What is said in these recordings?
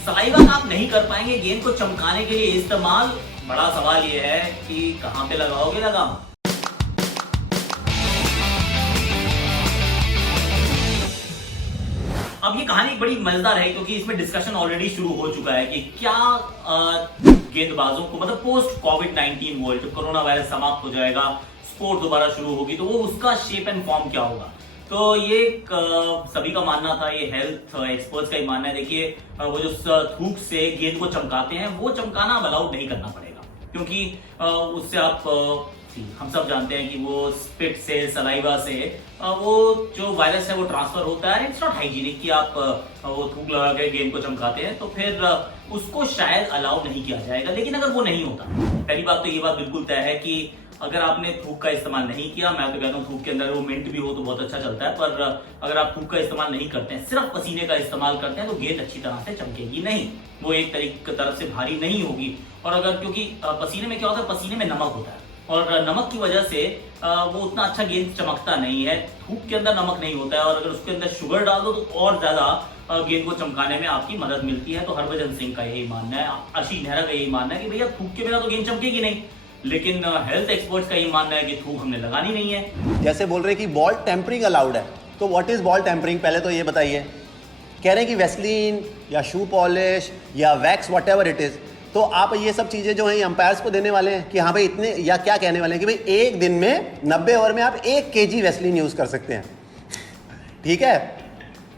Saliva का आप नहीं कर पाएंगे गेंद को चमकाने के लिए इस्तेमाल। बड़ा सवाल यह है कि कहां पे लगाओगे लगाम। अब ये कहानी बड़ी मजेदार है क्योंकि इसमें डिस्कशन ऑलरेडी शुरू हो चुका है कि क्या गेंदबाजों को मतलब पोस्ट कोविड-19 वर्ल्ड, जब कोरोना वायरस समाप्त हो जाएगा, स्पोर्ट दोबारा शुरू होगी, तो वो उसका शेप एंड फॉर्म क्या होगा। तो ये सभी का मानना था, ये हेल्थ एक्सपर्ट्स का ही मानना है। देखिए वो जो थूक से गेंद को चमकाते हैं वो चमकाना अलाउड नहीं करना पड़ेगा क्योंकि उससे आप हम सब जानते हैं कि वो स्पिट से, सलाइवा से वो जो वायरस है वो ट्रांसफर होता है। इट्स नॉट हाइजीनिक कि आप वो थूक लगा के गेंद को चमकाते हैं, तो फिर उसको शायद अलाउ नहीं किया जाएगा। लेकिन अगर वो नहीं होता, पहली बात तो ये बात बिल्कुल तय है कि अगर आपने थूक का इस्तेमाल नहीं किया, मैं तो कहता हूँ थूक के अंदर वो मिंट भी हो तो बहुत अच्छा चलता है, पर अगर आप थूक का इस्तेमाल नहीं करते हैं, सिर्फ पसीने का इस्तेमाल करते हैं, तो गेंद अच्छी तरह से चमकेगी नहीं, वो एक तरफ से भारी नहीं होगी। और अगर क्योंकि पसीने में क्या होता है, पसीने में नमक होता है और नमक की वजह से वो उतना अच्छा गेंद चमकता नहीं है। थूक के अंदर नमक नहीं होता है और अगर उसके अंदर शुगर डाल दो तो और ज्यादा गेंद को चमकाने में आपकी मदद मिलती है। तो हरभजन सिंह का यही मानना है, आशीष नेहरा का यही मानना है कि भैया थूक के बिना तो गेंद चमकेगी नहीं। लेकिन हेल्थ एक्सपर्ट्स का ये मानना है कि थूक हमने लगानी नहीं है। जैसे बोल रहे हैं कि बॉल टेम्परिंग अलाउड है, तो व्हाट इज बॉल टेम्परिंग, पहले तो ये बताइए। कह रहे हैं कि वेस्लीन या शू पॉलिश या wax what ever it is, तो आप ये सब चीज़ें जो हैं अंपायर्स को देने वाले हैं कि हाँ भाई इतने, या क्या कहने वाले हैं कि भाई एक दिन में 90 ओवर में आप 1 kg वेस्लीन यूज़ कर सकते हैं, ठीक है।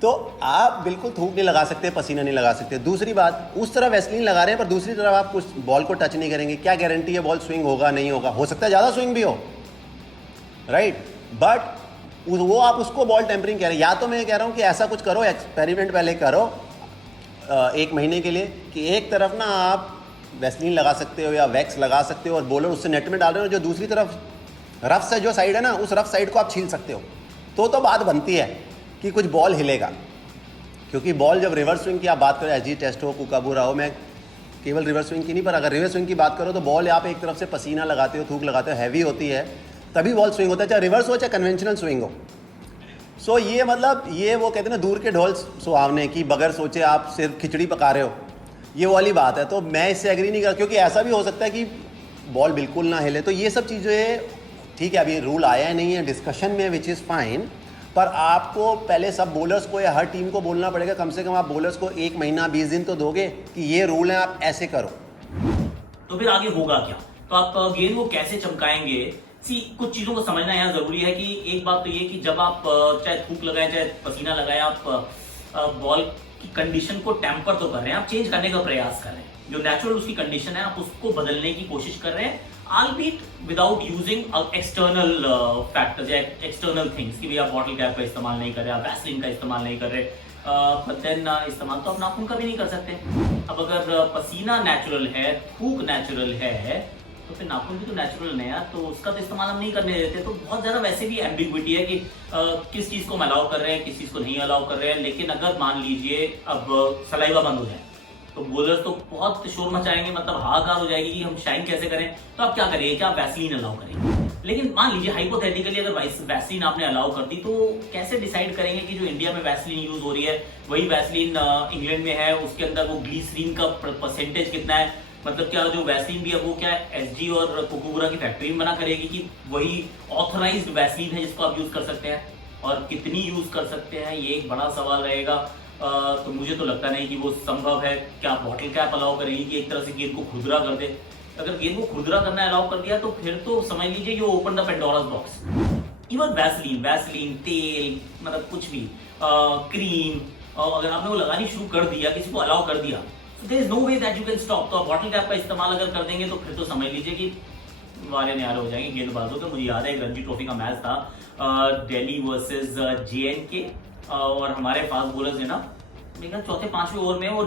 तो आप बिल्कुल थूक नहीं लगा सकते, पसीना नहीं लगा सकते। दूसरी बात, उस तरह वेस्लीन लगा रहे हैं पर दूसरी तरफ आप कुछ बॉल को टच नहीं करेंगे, क्या गारंटी है बॉल स्विंग होगा नहीं होगा, हो सकता है ज़्यादा स्विंग भी हो, राइट। बट वो आप उसको बॉल टेम्परिंग कह रहे हैं। या तो मैं कह रहा हूँ कि ऐसा कुछ करो, एक्सपेरिमेंट पहले करो 1 महीने के लिए, कि एक तरफ ना आप वेस्लीन लगा सकते हो या वैक्स लगा सकते हो और बॉलर उससे नेट में डाल रहे हो, जो दूसरी तरफ रफ से जो साइड है ना, उस रफ साइड को आप छील सकते हो। तो बात बनती है कि कुछ बॉल हिलेगा, क्योंकि बॉल जब रिवर्स स्विंग की आप बात करें, एसजी टेस्ट हो, कुकाबूरा हो, मैं केवल रिवर्स स्विंग की नहीं, पर अगर रिवर्स स्विंग की बात करो तो बॉल आप एक तरफ से पसीना लगाते हो, थूक लगाते हो, हैवी होती है, तभी बॉल स्विंग होता है, चाहे रिवर्स हो चाहे कन्वेंशनल स्विंग हो। सो ये मतलब ये वो कहते हैं ना, दूर के ढोल सुहावने की, बगैर सोचे आप सिर्फ खिचड़ी पका रहे हो, ये वाली बात है। तो मैं इससे एग्री नहीं कर, क्योंकि ऐसा भी हो सकता है कि बॉल बिल्कुल ना हिले। तो ये सब चीज़ें ठीक है, अभी रूल आया नहीं है, डिस्कशन में, विच इज़ फाइन, पर आपको पहले सब बॉलर्स को या हर टीम को बोलना पड़ेगा, कम से कम आप बॉलर्स को 1 महीना 20 दिन तो दोगे कि ये रूल है, आप ऐसे करो। तो फिर आगे होगा क्या, तो आप गेंद को कैसे चमकाएंगे। कुछ चीजों को समझना यहाँ जरूरी है कि एक बात तो ये कि जब आप चाहे थूक लगाएं चाहे पसीना लगाएं, आप बॉल की कंडीशन को टेम्पर तो कर रहे हैं, आप चेंज करने का प्रयास कर रहे हैं। जो नेचुरल उसकी कंडीशन है आप उसको बदलने की कोशिश कर रहे हैं, albeit without using external factors या एक्सटर्नल थिंग्स, कि भाई आप बॉटल कैप का इस्तेमाल नहीं कर रहे, आप वैसलीन का इस्तेमाल नहीं कर रहे, बट देन इस्तेमाल तो आप नाखून का भी नहीं कर सकते। अब अगर पसीना नेचुरल है, थूक नेचुरल है, तो फिर नाखून भी तो नेचुरल है यार, तो उसका तो इस्तेमाल हम नहीं करने देते। तो बहुत ज्यादा वैसे भी एम्बिग्विटी है कि किस चीज को हम अलाउ कर रहे हैं, किस चीज को नहीं अलाउ कर रहे हैं। लेकिन अगर मान लीजिए अब सलाइवा बंद हो जाए तो बॉलर्स तो बहुत शोर मचाएंगे, मतलब हाहाकार हो जाएगी कि हम शाइन कैसे करें। तो आप क्या करिए, क्या आप वैसलीन अलाउ करेंगे। लेकिन मान लीजिए हाइपोथेटिकली अगर वैसलीन आपने अलाउ कर दी, तो कैसे डिसाइड करेंगे कि जो इंडिया में वैसलीन यूज हो रही है वही वैसलीन इंग्लैंड में है, उसके अंदर वो ग्लीसरीन का परसेंटेज कितना है, मतलब क्या जो वैसलीन भी है वो क्या एसजी और कोकोबूरा की फैक्ट्री में बना करेगी कि वही ऑथराइज्ड वैसलीन है जिसको आप यूज कर सकते हैं, और कितनी यूज कर सकते हैं, ये एक बड़ा सवाल रहेगा। तो मुझे तो लगता नहीं कि वो संभव है। क्या बॉटल कैप अलाउ करेगी कि एक तरह से गेंद को खुरदरा कर दे। अगर गेंद को खुरदरा करना अलाउ कर दिया तो फिर तो समझ लीजिए you open the Pandora's box. Even Vaseline तेल, मतलब कुछ भी क्रीम, अगर आपने वो लगानी शुरू कर दिया, किसी को अलाउ कर दिया, there is no way that you can stop. तो आप बॉटल कैप का इस्तेमाल अगर कर देंगे तो फिर तो समझ लीजिए कि वारे न्यारे हो जाएंगे गेंदबाजों के। मुझे याद है एक रणजी ट्रॉफी का मैच था, दिल्ली वर्सेस JNK, और हमारे फास्ट बॉलर्स है ना, मेरे चौथे 5वें ओवर में वो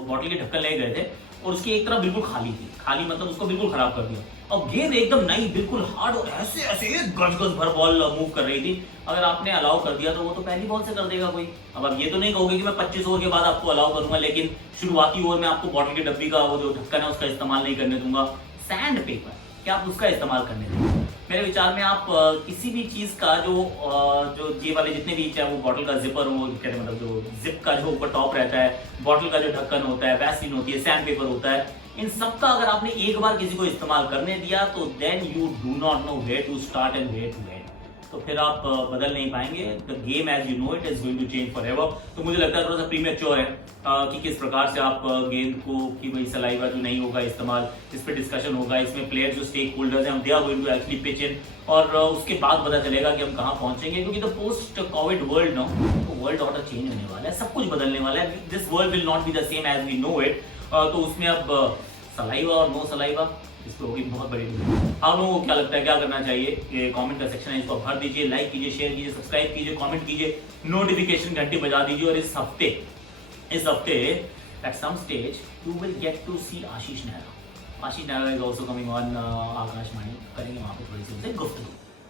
बॉटल के ढक्कन ले गए थे और उसकी एक तरफ बिल्कुल खाली थी, खाली मतलब उसको बिल्कुल खराब कर दिया, और गेंद एकदम नई बिल्कुल हार्ड और ऐसे ऐसे गज गज भर बॉल मूव कर रही थी। अगर आपने अलाउ कर दिया तो वो तो पहली बॉल से कर देगा कोई। अब आप ये तो नहीं कहोगे कि मैं 25 ओवर के बाद आपको अलाउ करूंगा, लेकिन शुरुआती ओवर में आपको बॉटल की डब्बी का वो जो ढक्कन है उसका इस्तेमाल नहीं करने दूंगा। सैंड पेपर क्या आप उसका इस्तेमाल करने देंगे? मेरे विचार में आप किसी भी चीज का जो ये वाले जितने भी, चाहे वो बॉटल का जिपर हो, कहते मतलब जो जिप का जो ऊपर टॉप रहता है, बॉटल का जो ढक्कन होता है, वैसलीन होती है, सैंड पेपर होता है, इन सब का अगर आपने एक बार किसी को इस्तेमाल करने दिया तो then you do not know where to start and where to end. तो फिर आप बदल नहीं पाएंगे। The game as you know it is going to change forever. तो मुझे लगता है थोड़ा सा प्रीमेच्योर है कि किस प्रकार से आप गेंद को, कि भाई सलाइवा जो नहीं होगा इस्तेमाल, इस पर डिस्कशन होगा, इसमें प्लेयर जो स्टेक होल्डर्स हैं they are going to actually pitch in, और उसके बाद पता चलेगा कि हम कहाँ पहुंचेंगे। क्योंकि the post COVID world no, world order change होने वाला है, सब कुछ बदलने वाला है। This world will not be the same as we know it. तो उसमें अब सलाइवा और नो सलाइवा, इस पर होगी बहुत बड़ी। आप लोगों को क्या लगता है, क्या करना चाहिए? ये कमेंट का सेक्शन है, इसको भर दीजिए, लाइक कीजिए, शेयर कीजिए, सब्सक्राइब कीजिए, कमेंट कीजिए, नोटिफिकेशन घंटी बजा दीजिए। और इस हफ्ते at some stage you will get to C Ashish Nehra. Ashish Nehra is also coming on Akashvani, करेंगे वहाँ पे थोड़ी सी उनसे गुफ्तगू।